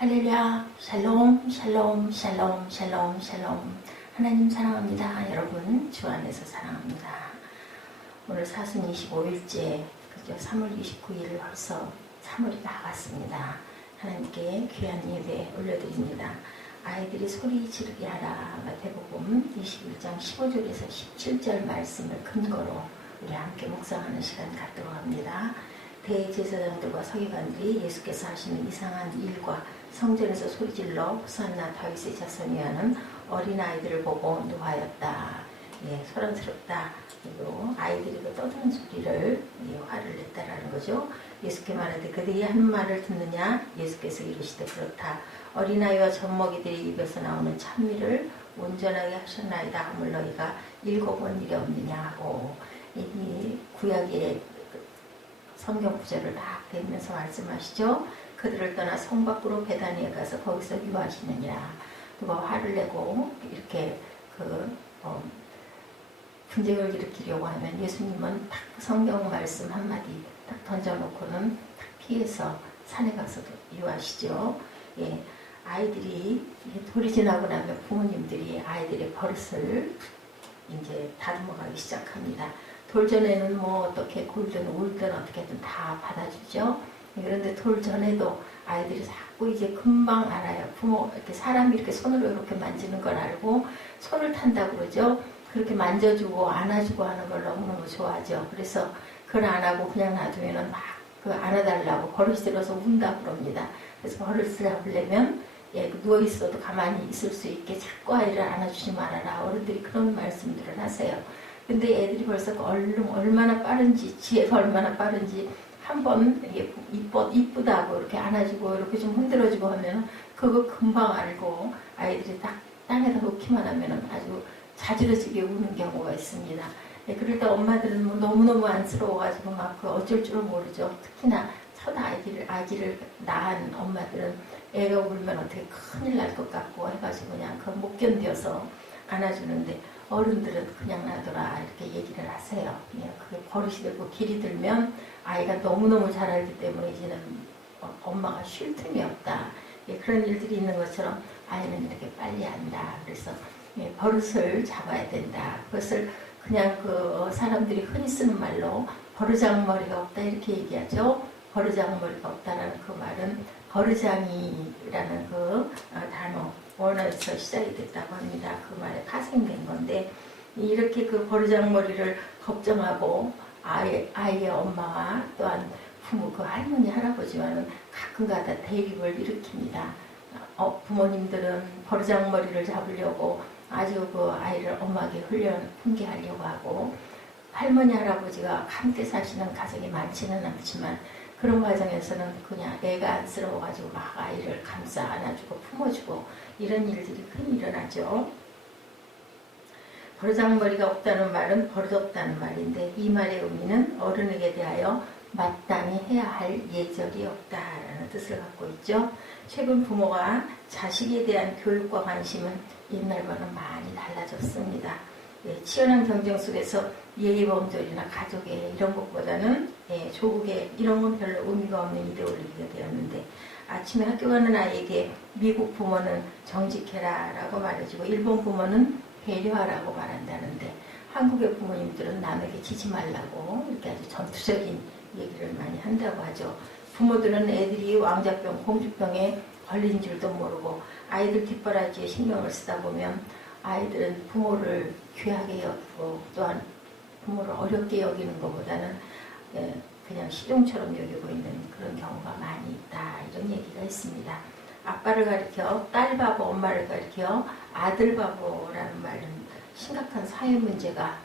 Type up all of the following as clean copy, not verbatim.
할렐루야, 샬롬, 샬롬, 샬롬, 샬롬, 샬롬. 하나님 사랑합니다. 여러분, 주 안에서 사랑합니다. 오늘 사순 25일째, 그죠? 3월 29일 벌써 3월이 다 갔습니다. 하나님께 귀한 예배 올려드립니다. 아이들이 소리 지르게 하라. 마태복음 21장 15절에서 17절 말씀을 근거로 우리 함께 묵상하는 시간 갖도록 합니다. 대제사장들과 서기관들이 예수께서 하시는 이상한 일과 성전에서 소리질러 호산나 다윗의 자손이 하는 어린아이들을 보고 노하였다. 예, 소란스럽다. 그리고 아이들이 그 떠드는 소리를 화를 냈다라는 거죠. 예수께 말하되 그들이 하는 말을 듣느냐? 예수께서 이르시되 그렇다. 어린아이와 젖먹이들의 입에서 나오는 찬미를 온전하게 하셨나이다 하물 너희가 읽어본 일이 없느냐 하고, 이 구약의 성경 구절을 막 대면서 말씀하시죠. 그들을 떠나 성 밖으로 베다니에 가서 거기서 유하시느니라. 누가 화를 내고 이렇게 분쟁을 일으키려고 하면 예수님은 딱 성경 말씀 한마디 딱 던져놓고는 딱 피해서 산에 가서 유하시죠. 예, 아이들이 돌이 지나고 나면 부모님들이 아이들의 버릇을 이제 다듬어가기 시작합니다. 돌 전에는 뭐 어떻게 굴든 울든 어떻게든 다 받아주죠. 그런데 돌 전에도 아이들이 자꾸 이제 금방 알아요. 부모, 이렇게 사람이 이렇게 손으로 이렇게 만지는 걸 알고 손을 탄다고 그러죠. 그렇게 만져주고 안아주고 하는 걸 너무너무 좋아하죠. 그래서 그걸 안 하고 그냥 놔두면은 막 그 안아달라고 버릇이 들어서 운다고 그럽니다. 그래서 버릇을 잡으려면 누워있어도 가만히 있을 수 있게 자꾸 아이를 안아주지 말아라. 어른들이 그런 말씀들을 하세요. 근데 애들이 벌써 얼마나 빠른지, 지혜가 얼마나 빠른지 한번 이쁘다고 이렇게 안아주고 이렇게 좀 흔들어주고 하면 그거 금방 알고 아이들이 딱 땅에다 놓기만 하면 아주 자지러지게 우는 경우가 있습니다. 그럴 때 엄마들은 뭐 너무너무 안쓰러워가지고 막 어쩔 줄을 모르죠. 특히나 첫 아기를 낳은 엄마들은 애가 울면 어떻게 큰일 날 것 같고 해가지고 그냥 그거 못 견뎌서 안아주는데, 어른들은 그냥 놔둬라 이렇게 얘기를 하세요. 그냥 그게 버릇이 되고 길이 들면 아이가 너무너무 잘 알기 때문에 이제는 엄마가 쉴 틈이 없다. 그런 일들이 있는 것처럼 아이는 이렇게 빨리 안다. 그래서 버릇을 잡아야 된다. 그것을 그냥 사람들이 흔히 쓰는 말로 버르장머리가 없다 이렇게 얘기하죠. 버르장머리가 없다라는 그 말은 버르장이라는 단어 원어에서 시작이 됐다고 합니다. 그 말에 파생된 건데, 이렇게 그 버르장머리를 걱정하고 아이의 엄마와 또한 부모, 그 할머니, 할아버지와는 가끔가다 대립을 일으킵니다. 부모님들은 버르장머리를 잡으려고 아주 그 아이를 엄하게 훈계하려고 하고, 할머니, 할아버지가 함께 사시는 가정이 많지는 않지만 그런 과정에서는 그냥 애가 안쓰러워가지고 막 아이를 감싸 안아주고 품어주고 이런 일들이 흔히 일어나죠. 버르장머리가 없다는 말은 버릇없다는 말인데, 이 말의 의미는 어른에게 대하여 마땅히 해야 할 예절이 없다라는 뜻을 갖고 있죠. 최근 부모가 자식에 대한 교육과 관심은 옛날과는 많이 달라졌습니다. 치열한 경쟁 속에서 예의범절이나 가족의 이런 것보다는 조국의 이런 건 별로 의미가 없는 이데올로기가 되었는데, 아침에 학교 가는 아이에게 미국 부모는 정직해라 라고 말해주고 일본 부모는 배려하라고 말한다는데, 한국의 부모님들은 남에게 지지 말라고 이렇게 아주 전투적인 얘기를 많이 한다고 하죠. 부모들은 애들이 왕자병, 공주병에 걸린 줄도 모르고 아이들 뒷바라지에 신경을 쓰다 보면 아이들은 부모를 귀하게 여기고 또한 부모를 어렵게 여기는 것보다는 그냥 실용처럼 여기고 있는 그런 경우가 많이 있다. 이런 얘기가 있습니다. 아빠를 가리켜 딸 바보, 엄마를 가리켜 아들 바보라는 말은 심각한 사회 문제가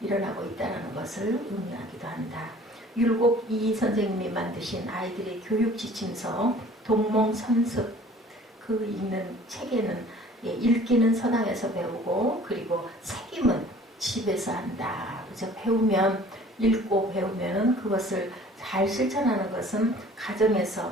일어나고 있다는 것을 의미하기도 한다. 율곡 이 선생님이 만드신 아이들의 교육 지침서 동몽선습, 그 읽는 책에는 읽기는 서당에서 배우고 그리고 새김은 집에서 한다. 그래서 읽고 배우면은 그것을 잘 실천하는 것은 가정에서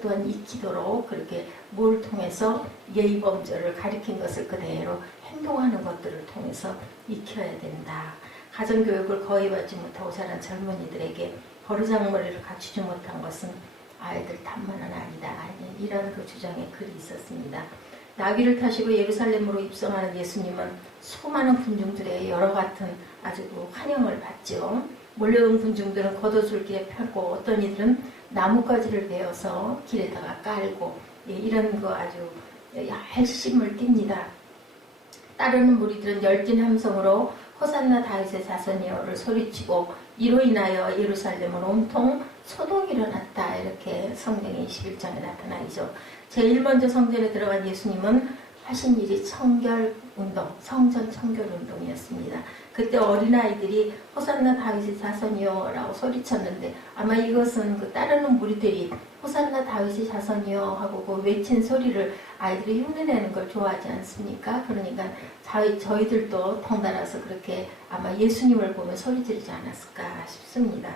또한 익히도록 그렇게 뭘 통해서 예의범절을 가리킨 것을 그대로 행동하는 것들을 통해서 익혀야 된다. 가정교육을 거의 받지 못하고 자란 젊은이들에게 버르장머리를 갖추지 못한 것은 아이들 탐만은 아니다. 이런 그 주장의 글이 있었습니다. 나귀를 타시고 예루살렘으로 입성하는 예수님은 수많은 군중들의 여러 같은 아주 그 환영을 받죠. 몰려온 군중들은 겉옷줄기에 펴고 어떤 이들은 나뭇가지를 베어서 길에다가 깔고 이런 거 아주 열심을 띱니다. 따르는 무리들은 열띤 함성으로 호산나 다윗의 자손이여를 소리치고 이로 인하여 예루살렘은 온통 소동이 일어났다. 이렇게 성경의 21장에 나타나 있죠. 제일 먼저 성전에 들어간 예수님은 하신 일이 청결운동, 성전 청결운동이었습니다. 그때 어린아이들이 호산나 다윗의 자손이여 라고 소리쳤는데 아마 이것은 그 따르는 무리들이 호산나 다윗의 자손이여 하고 그 외친 소리를 아이들이 흉내내는 걸 좋아하지 않습니까? 그러니까 저희들도 덩달아서 그렇게 아마 예수님을 보면 소리 지르지 않았을까 싶습니다.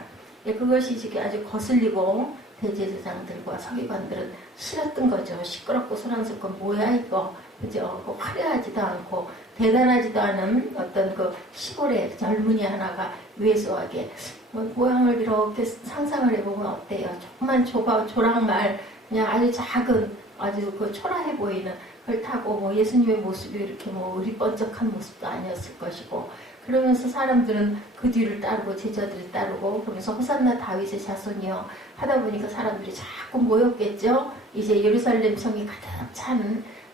그것이 지금 아주 거슬리고 대제사장들과 서기관들은 싫었던 거죠. 시끄럽고 소란스럽고 뭐야 이거, 그죠? 화려하지도 않고 대단하지도 않은 어떤 그 시골의 젊은이 하나가 왜소하게 모양을 이렇게 상상을 해보면 어때요? 조그만 조랑말 그냥 아주 작은 아주 그 초라해 보이는 걸 타고 예수님의 모습이 이렇게 의리번쩍한 모습도 아니었을 것이고 그러면서 사람들은 그 뒤를 따르고 제자들이 따르고 그러면서 호산나 다윗의 자손이여 하다 보니까 사람들이 자꾸 모였겠죠. 이제 예루살렘 성이 가득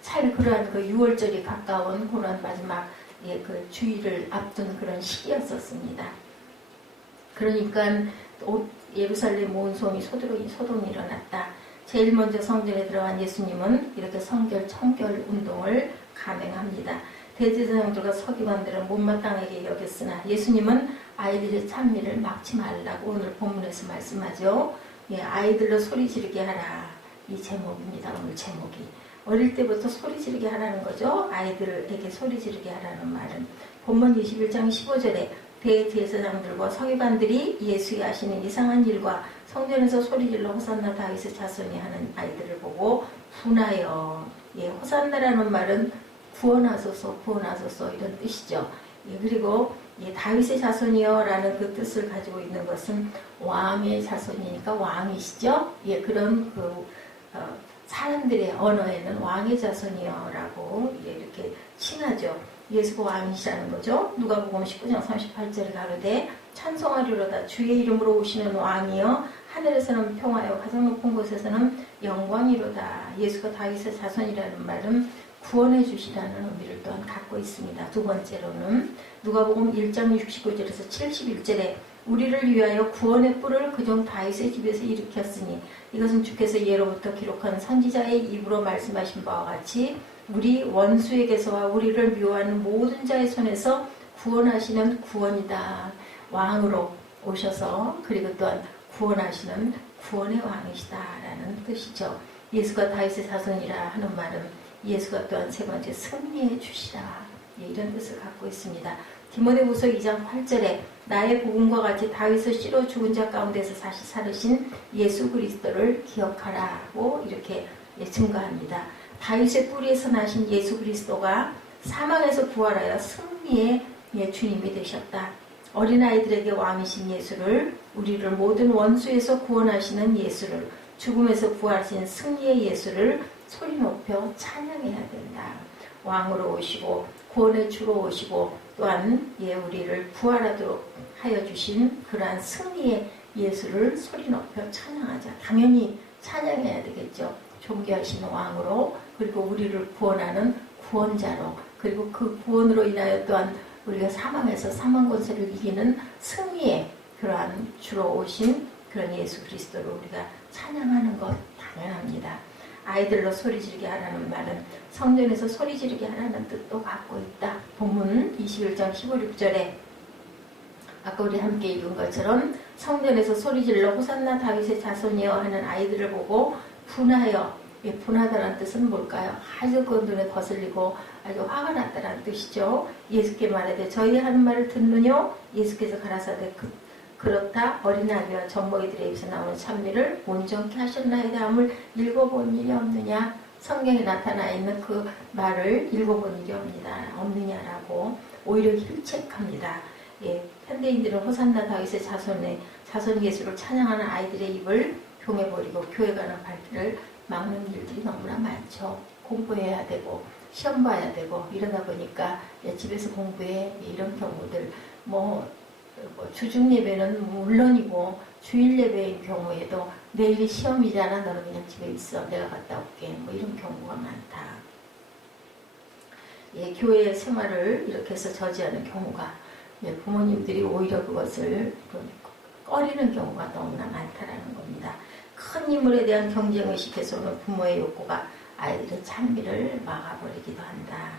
찰 그러한 그 6월절이 가까운 그런 마지막 그 주일을 앞둔 그런 시기였었습니다. 그러니까 예루살렘 온 성이 소동이 일어났다. 제일 먼저 성전에 들어간 예수님은 이렇게 청결 운동을 감행합니다. 대제사장들과 서기관들은 못마땅하게 여겼으나 예수님은 아이들의 찬미를 막지 말라고 오늘 본문에서 말씀하죠. 아이들로 소리 지르게 하라. 이 제목입니다. 오늘 제목이. 어릴 때부터 소리 지르게 하라는 거죠. 아이들에게 소리 지르게 하라는 말은. 본문 21장 15절에 대제사장들과 서기관들이 예수의 하시는 이상한 일과 성전에서 소리질러 호산나 다윗의 자손이 하는 아이들을 보고 분하여. 호산나라는 말은 구원하소서 이런 뜻이죠. 그리고 다윗의 자손이여 라는 그 뜻을 가지고 있는 것은 왕의 자손이니까 왕이시죠. 그런 사람들의 언어에는 왕의 자손이여 라고 이렇게 칭하죠. 예수가 왕이시라는 거죠. 누가복음 19장 38절에 가로되 찬송하리로다 주의 이름으로 오시는 왕이여 하늘에서는 평화요 가장 높은 곳에서는 영광이로다. 예수가 다윗의 자손이라는 말은 구원해 주시라는 의미를 또한 갖고 있습니다. 두 번째로는 누가복음 1장 69절에서 71절에 우리를 위하여 구원의 뿔을 그종 다윗의 집에서 일으켰으니 이것은 주께서 예로부터 기록한 선지자의 입으로 말씀하신 바와 같이 우리 원수에게서와 우리를 미워하는 모든 자의 손에서 구원하시는 구원이다. 왕으로 오셔서 그리고 또한 구원하시는 구원의 왕이시다라는 뜻이죠. 예수가 다윗의 자손이라 하는 말은 예수가 또한 세 번째 승리해 주시라. 이런 뜻을 갖고 있습니다. 디모데후서 2장 8절에 나의 복음과 같이 다윗의 씨로 죽은 자 가운데서 다시 살으신 예수 그리스도를 기억하라고 이렇게 증거합니다. 다윗의 뿌리에서 나신 예수 그리스도가 사망에서 부활하여 승리의 주님이 되셨다. 어린아이들에게 왕이신 예수를, 우리를 모든 원수에서 구원하시는 예수를, 죽음에서 부활하신 승리의 예수를 소리 높여 찬양해야 된다. 왕으로 오시고 구원의 주로 오시고 또한 우리를 부활하도록 하여 주신 그러한 승리의 예수를 소리 높여 찬양하자. 당연히 찬양해야 되겠죠. 존귀하신 왕으로 그리고 우리를 구원하는 구원자로 그리고 그 구원으로 인하여 또한 우리가 사망에서 사망 권세를 이기는 승리의 그러한 주로 오신 그런 예수 그리스도를 우리가 찬양하는 것 당연합니다. 아이들로 소리 지르게 하라는 말은 성전에서 소리 지르게 하라는 뜻도 갖고 있다. 본문 21장 16절에 아까 우리 함께 읽은 것처럼 성전에서 소리 질러 호산나 다윗의 자손이여 하는 아이들을 보고 분하여. 분하다라는 뜻은 뭘까요? 아주 그 눈에 거슬리고 아주 화가 났다라는 뜻이죠. 예수께 말하되 저희 하는 말을 듣느뇨? 예수께서 가라사대 그렇다 어린아이와 젖먹이들의 입에서 나오는 찬미를 온전케 하셨나이다 함을 읽어본 일이 없느냐. 성경에 나타나 있는 그 말을 읽어본 일이 없느냐라고 오히려 힐책합니다. 현대인들은 호산나 다윗의 자손 예수를 찬양하는 아이들의 입을 동해버리고 교회 가는 발길을 막는 일들이 너무나 많죠. 공부해야 되고 시험 봐야 되고 이러다 보니까 집에서 공부해 이런 경우들 뭐 주중 예배는 물론이고 주일 예배인 경우에도 내일이 시험이잖아 너는 그냥 집에 있어 내가 갔다 올게 뭐 이런 경우가 많다. 예, 교회 생활을 이렇게 해서 저지하는 경우가 부모님들이 오히려 그것을 꺼리는 경우가 너무나 많다라는 겁니다. 큰 인물에 대한 경쟁의식에서는 부모의 욕구가 아이들의 찬미를 막아버리기도 한다.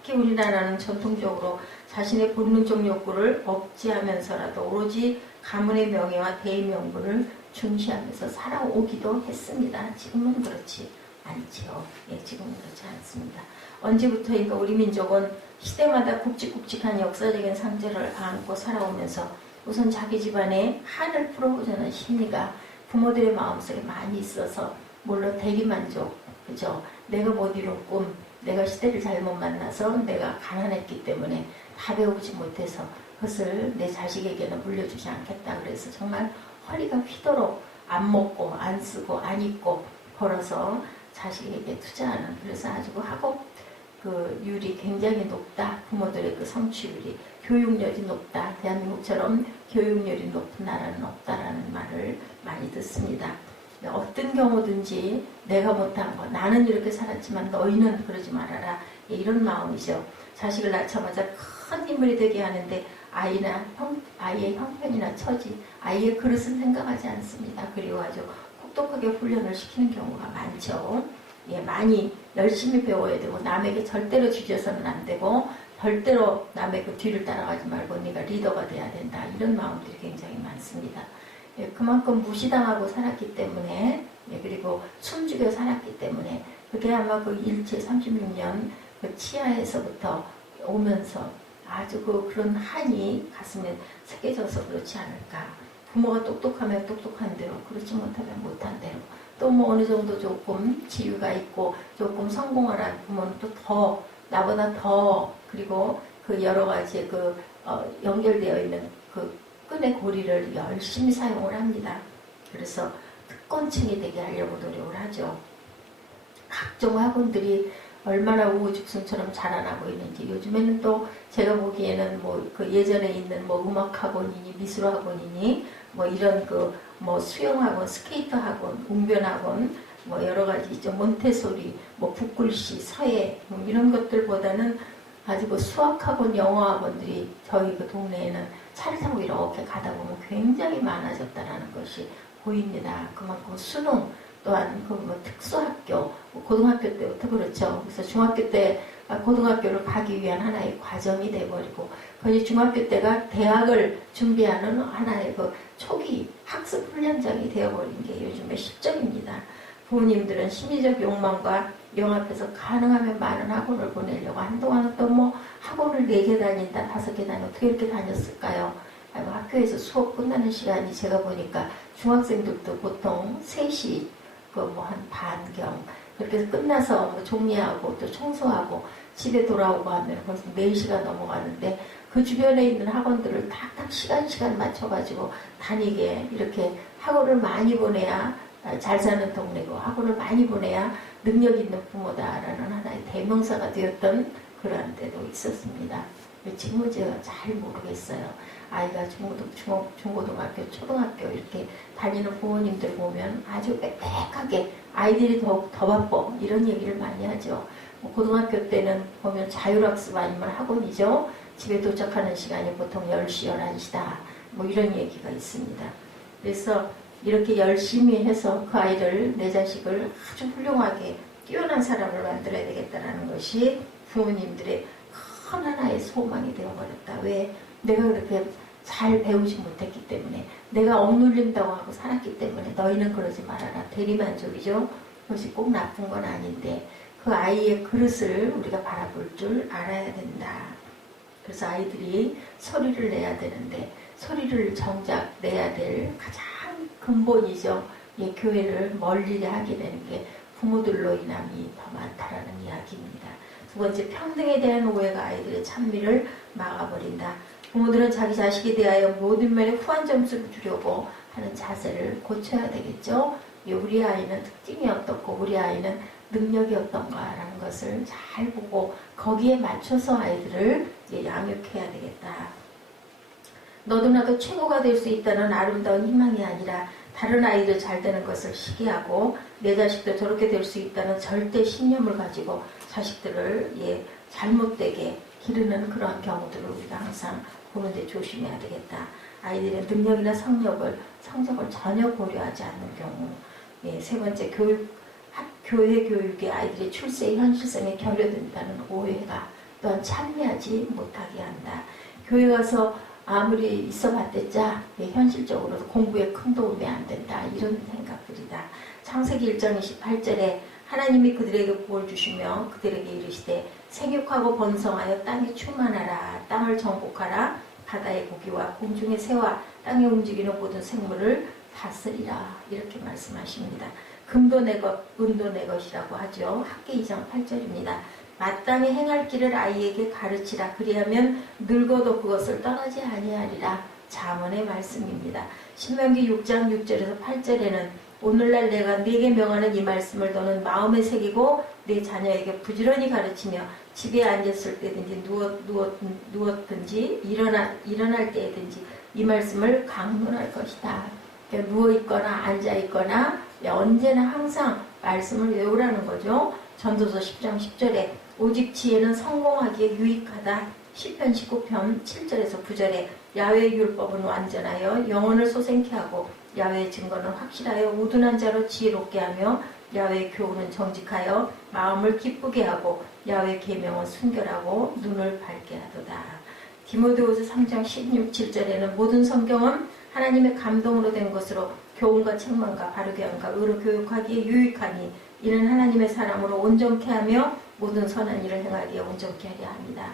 특히 우리나라는 전통적으로 자신의 본능적 욕구를 억제하면서라도 오로지 가문의 명예와 대의명분을 중시하면서 살아오기도 했습니다. 지금은 그렇지 않지요. 예, 지금은 그렇지 않습니다. 언제부터인가 우리 민족은 시대마다 굵직굵직한 역사적인 상처를 안고 살아오면서 우선 자기 집안의 한을 풀어보자는 심리가 부모들의 마음속에 많이 있어서 물론 대리만족, 그죠? 내가 못 이룬 꿈, 내가 시대를 잘못 만나서 내가 가난했기 때문에 다 배우지 못해서 그것을 내 자식에게는 물려주지 않겠다. 그래서 정말 허리가 휘도록 안 먹고 안 쓰고 안 입고 벌어서 자식에게 투자하는 그래서 아주 학업 율이 굉장히 높다. 부모들의 성취율이 교육열이 높다. 대한민국처럼 교육열이 높은 나라는 없다라는 말을 많이 듣습니다. 어떤 경우든지 내가 못한 거 나는 이렇게 살았지만 너희는 그러지 말아라. 이런 마음이죠. 자식을 낳자마자 큰 인물이 되게 하는데 아이의 형편이나 처지, 아이의 그릇은 생각하지 않습니다. 그리고 아주 혹독하게 훈련을 시키는 경우가 많죠. 예, 많이 열심히 배워야 되고 남에게 절대로 뒤져서는 안 되고 절대로 남의 그 뒤를 따라가지 말고 네가 리더가 돼야 된다. 이런 마음들이 굉장히 많습니다. 예, 그만큼 무시당하고 살았기 때문에 그리고 숨죽여 살았기 때문에 그게 아마 그 일제 36년 그 치하에서부터 오면서 아주 그런 한이 가슴에 새겨져서 그렇지 않을까. 부모가 똑똑하면 똑똑한 대로 그렇지 못하면 못한 대로 또 뭐 어느 정도 조금 지위가 있고 조금 성공하는 부모는 또 더 나보다 더 그리고 그 여러 가지 연결되어 있는 그 끈의 고리를 열심히 사용을 합니다. 그래서 특권층이 되게 하려고 노력을 하죠. 각종 학원들이 얼마나 우후죽순처럼 자라나고 있는지 요즘에는 또 제가 보기에는 그 예전에 있는 음악학원이니 미술학원이니 이런 수영학원, 스케이트학원, 웅변학원 여러 가지 있죠. 몬테소리, 북글씨, 서예 이런 것들보다는 아주 수학학원, 영어학원들이 저희 그 동네에는 차를 타고 이렇게 가다 보면 굉장히 많아졌다는 것이 보입니다. 그만큼 수능 또한 특수학교, 고등학교 때부터 그렇죠. 그래서 중학교 때 고등학교를 가기 위한 하나의 과정이 돼버리고 거의 중학교 때가 대학을 준비하는 하나의 초기 학습 훈련장이 되어버린 게 요즘의 실정입니다. 부모님들은 심리적 욕망과 영합해서 가능하면 많은 학원을 보내려고 한동안은 또 학원을 4개 다닌다, 5개 다닌다 어떻게 이렇게 다녔을까요? 학교에서 수업 끝나는 시간이 제가 보니까 중학생들도 보통 3시 한 반경 그렇게 해서 끝나서 정리하고 또 청소하고 집에 돌아오고 하면 벌써 4시가 넘어가는데 그 주변에 있는 학원들을 탁탁 시간 맞춰가지고 다니게 이렇게 학원을 많이 보내야 잘 사는 동네고 학원을 많이 보내야 능력 있는 부모다라는 하나의 대명사가 되었던 그러한 때도 있었습니다. 지금은 제가 잘 모르겠어요. 아이가 중고등학교, 초등학교 이렇게 다니는 부모님들 보면 아주 빽빽하게 아이들이 더 바빠 이런 얘기를 많이 하죠. 고등학교 때는 보면 자율학습 아니면 학원이죠. 집에 도착하는 시간이 보통 10시, 11시다. 이런 얘기가 있습니다. 그래서 이렇게 열심히 해서 그 아이를, 내 자식을 아주 훌륭하게 뛰어난 사람을 만들어야 되겠다는 것이 부모님들의 큰 하나의 소망이 되어버렸다. 왜? 내가 그렇게 잘 배우지 못했기 때문에 내가 억눌린다고 하고 살았기 때문에 너희는 그러지 말아라. 대리만족이죠. 그것이 꼭 나쁜 건 아닌데 그 아이의 그릇을 우리가 바라볼 줄 알아야 된다. 그래서 아이들이 소리를 내야 되는데 소리를 정작 내야 될 가장 근본이죠. 교회를 멀리 하게 되는 게 부모들로 인함이 더 많다라는 이야기입니다. 두 번째, 평등에 대한 오해가 아이들의 찬미를 막아버린다. 부모들은 자기 자식에 대하여 모든 면에 후한 점수를 주려고 하는 자세를 고쳐야 되겠죠. 우리 아이는 특징이 어떻고 우리 아이는 능력이 어떤가라는 것을 잘 보고 거기에 맞춰서 아이들을 양육해야 되겠다. 너도 나도 최고가 될 수 있다는 아름다운 희망이 아니라 다른 아이들 잘 되는 것을 시기하고 내 자식도 저렇게 될 수 있다는 절대 신념을 가지고 자식들을 잘못되게 기르는 그런 경우들을 우리가 항상 보는데 조심해야 되겠다. 아이들의 능력이나 성적을 전혀 고려하지 않는 경우. 세 번째, 교회 교육에 아이들의 출세의 현실성에 결여된다는 오해가 또한 참여하지 못하게 한다. 교회 가서 아무리 있어봤댔자 현실적으로도 공부에 큰 도움이 안 된다. 이런 생각들이다. 창세기 1장 28절에 하나님이 그들에게 복을 주시며 그들에게 이르시되 생육하고 번성하여 땅에 충만하라. 땅을 정복하라. 바다의 고기와 공중의 새와 땅에 움직이는 모든 생물을 다스리라. 이렇게 말씀하십니다. 금도 내 것, 은도 내 것이라고 하죠. 학기 2장 8절입니다. 마땅히 행할 길을 아이에게 가르치라. 그리하면 늙어도 그것을 떠나지 아니하리라. 잠언의 말씀입니다. 신명기 6장 6절에서 8절에는 오늘날 내가 네게 명하는 이 말씀을 너는 마음에 새기고 내 자녀에게 부지런히 가르치며 집에 앉았을 때든지 누웠든지 일어날 때든지 이 말씀을 강론할 것이다. 그러니까 누워있거나 앉아있거나 언제나 항상 말씀을 외우라는 거죠. 전도서 10장 10절에 오직 지혜는 성공하기에 유익하다. 시편 19편 7절에서 9절에 야훼의 율법은 완전하여 영혼을 소생케 하고 야훼의 증거는 확실하여 우둔한 자로 지혜롭게 하며 야훼의 교훈은 정직하여 마음을 기쁘게 하고 야훼의 계명은 순결하고 눈을 밝게 하도다. 디모데후서 3장 16, 7절에는 모든 성경은 하나님의 감동으로 된 것으로 교훈과 책망과 바르게 함과 의로 교육하기에 유익하니 이는 하나님의 사람으로 온전케 하며 모든 선한 일을 행하기에 온전케 하려 합니다.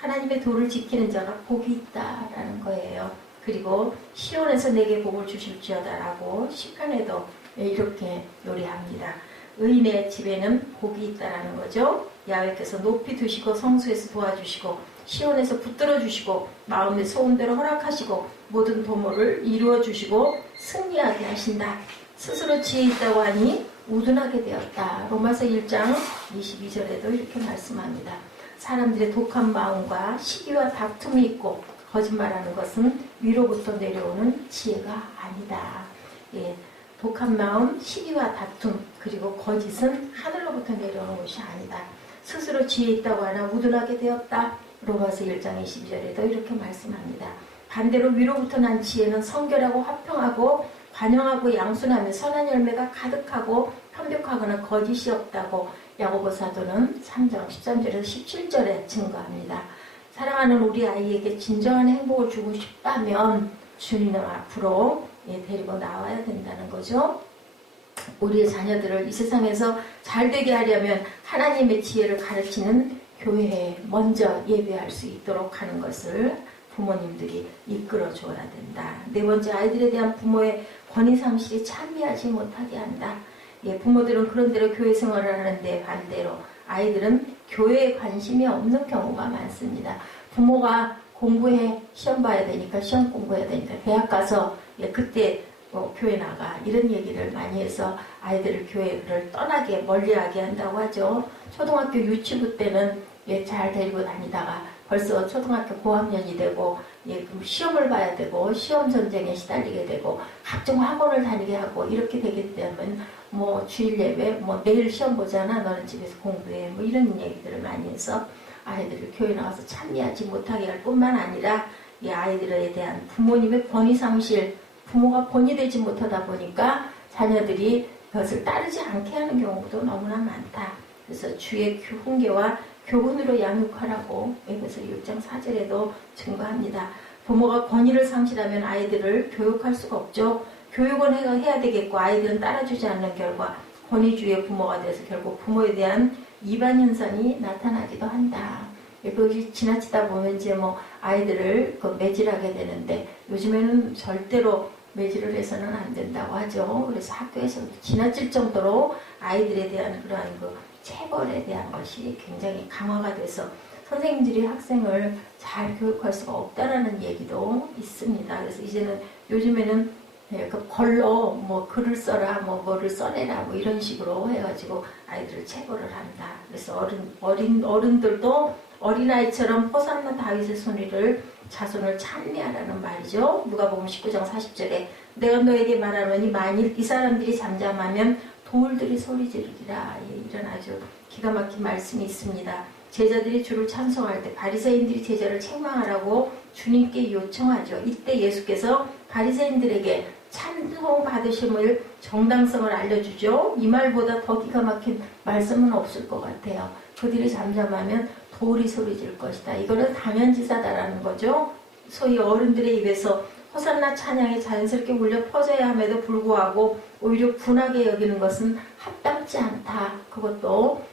하나님의 도를 지키는 자가 복이 있다라는 거예요. 그리고 시온에서 내게 복을 주실지어다라고 시편에도 이렇게 노래합니다. 의인의 집에는 복이 있다라는 거죠. 야훼께서 높이 두시고 성수에서 도와주시고 시온에서 붙들어 주시고 마음의 소원대로 허락하시고 모든 도모를 이루어 주시고 승리하게 하신다. 스스로 지혜 있다고 하니 우둔하게 되었다. 로마서 1장 22절에도 이렇게 말씀합니다. 사람들의 독한 마음과 시기와 다툼이 있고 거짓말하는 것은 위로부터 내려오는 지혜가 아니다. 독한 마음, 시기와 다툼, 그리고 거짓은 하늘로부터 내려오는 것이 아니다. 스스로 지혜 있다고 하나 우둔하게 되었다. 로마서 1장 22절에도 이렇게 말씀합니다. 반대로 위로부터 난 지혜는 성결하고 화평하고 관용하고 양순하며 선한 열매가 가득하고 편벽하거나 거짓이 없다고 야고보 사도는 3장 13절에서 17절에 증거합니다. 사랑하는 우리 아이에게 진정한 행복을 주고 싶다면 주님 앞으로 데리고 나와야 된다는 거죠. 우리의 자녀들을 이 세상에서 잘되게 하려면 하나님의 지혜를 가르치는 교회에 먼저 예배할 수 있도록 하는 것을 부모님들이 이끌어줘야 된다. 네 번째, 아이들에 대한 부모의 권위상실이 참여하지 못하게 한다. 부모들은 그런대로 교회 생활을 하는데 반대로 아이들은 교회에 관심이 없는 경우가 많습니다. 부모가 공부해, 시험 봐야 되니까 시험 공부해야 되니까 대학 가서 그때 교회 나가 이런 얘기를 많이 해서 아이들을 교회를 떠나게 멀리하게 한다고 하죠. 초등학교 유치부 때는 잘 데리고 다니다가 벌써 초등학교 고학년이 되고 그럼 시험을 봐야 되고 시험 전쟁에 시달리게 되고 각종 학원을 다니게 하고 이렇게 되기 때문에 주일 예배 내일 시험 보잖아 너는 집에서 공부해 이런 얘기들을 많이 해서 아이들을 교회 나와서 참여하지 못하게 할 뿐만 아니라 이 아이들에 대한 부모님의 권위상실, 부모가 권위되지 못하다 보니까 자녀들이 그것을 따르지 않게 하는 경우도 너무나 많다. 그래서 주의 훈계와 교훈으로 양육하라고 에베소 6장 4절에도 증거합니다. 부모가 권위를 상실하면 아이들을 교육할 수가 없죠. 교육은 해야 되겠고 아이들은 따라주지 않는 결과 권위주의 부모가 돼서 결국 부모에 대한 이반 현상이 나타나기도 한다. 그것이 지나치다 보면 이제 아이들을 매질하게 되는데 요즘에는 절대로 매질을 해서는 안 된다고 하죠. 그래서 학교에서 지나칠 정도로 아이들에 대한 그러한 체벌에 대한 것이 굉장히 강화가 돼서 선생님들이 학생을 잘 교육할 수가 없다라는 얘기도 있습니다. 그래서 이제는 요즘에는 예, 그 벌로 뭐 글을 써라, 뭐 뭐를 써내라, 뭐 이런 식으로 해가지고 아이들을 체벌을 한다. 그래서 어른들도 어린아이처럼 호산나 다윗의 자손을 찬미하라는 말이죠. 누가복음 19장 40절에 내가 너에게 말하노니 만일 이 사람들이 잠잠하면 돌들이 소리 지르리라. 예, 이런 아주 기가 막힌 말씀이 있습니다. 제자들이 주를 찬송할 때 바리새인들이 제자를 책망하라고 주님께 요청하죠. 이때 예수께서 바리새인들에게 찬송 받으심을 정당성을 알려주죠. 이 말보다 더 기가 막힌 말씀은 없을 것 같아요. 그들이 잠잠하면 돌이 소리질 것이다. 이거는 당연지사다라는 거죠. 소위 어른들의 입에서 호산나 찬양이 자연스럽게 울려 퍼져야 함에도 불구하고 오히려 분하게 여기는 것은 합당치 않다. 그것도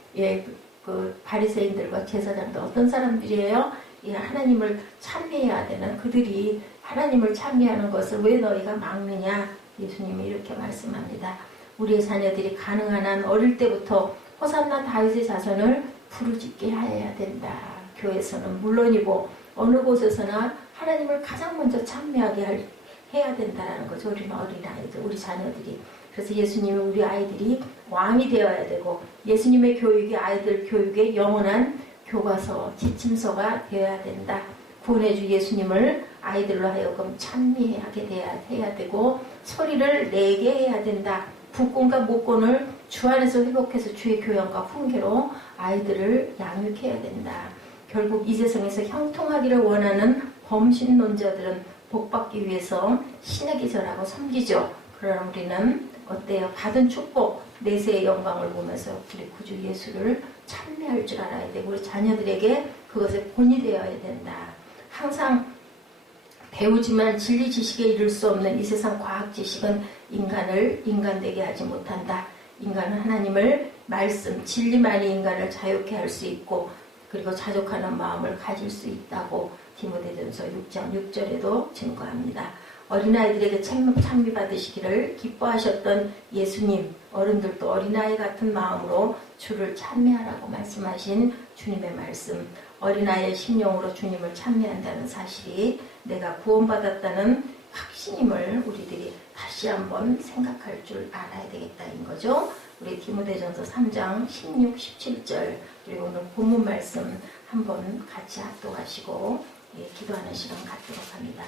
그 바리새인들과 제사장들 어떤 사람들이에요? 하나님을 찬미해야 되는 그들이 하나님을 찬미하는 것을 왜 너희가 막느냐? 예수님이 이렇게 말씀합니다. 우리의 자녀들이 가능한 한 어릴 때부터 호산나 다윗의 자손을 부르짖게 해야 된다. 교회에서는 물론이고 어느 곳에서나 하나님을 가장 먼저 찬미하게 해야 된다는 거죠. 우리는 어린아이들, 우리 자녀들이. 그래서 예수님은 우리 아이들이 왕이 되어야 되고 예수님의 교육이 아이들 교육의 영원한 교과서, 지침서가 되어야 된다. 구원해주 예수님을 아이들로 하여금 찬미하게 해야 되고 소리를 내게 해야 된다. 부권과 모권을 주 안에서 회복해서 주의 교양과 훈계로 아이들을 양육해야 된다. 결국 이 세상에서 형통하기를 원하는 범신론자들은 복받기 위해서 신의 기절하고 섬기죠. 그러나 우리는 어때요? 받은 축복, 내세의 영광을 보면서 우리 구주 예수를 찬미할 줄 알아야 되고 우리 자녀들에게 그것의 본이 되어야 된다. 항상 배우지만 진리 지식에 이를 수 없는 이 세상 과학 지식은 인간을 인간되게 하지 못한다. 인간은 하나님을 말씀, 진리만이 인간을 자유케 할 수 있고 그리고 자족하는 마음을 가질 수 있다고 디모데전서 6장 6절에도 증거합니다. 어린아이들에게 찬미 받으시기를 기뻐하셨던 예수님, 어른들도 어린아이 같은 마음으로 주를 찬미하라고 말씀하신 주님의 말씀, 어린아이의 심령으로 주님을 찬미한다는 사실이 내가 구원받았다는 확신임을 우리들이 다시 한번 생각할 줄 알아야 되겠다는 거죠. 우리 디모데전서 3장 16, 17절 그리고 오늘 본문 말씀 한번 같이 합독하시고 기도하는 시간 갖도록 합니다.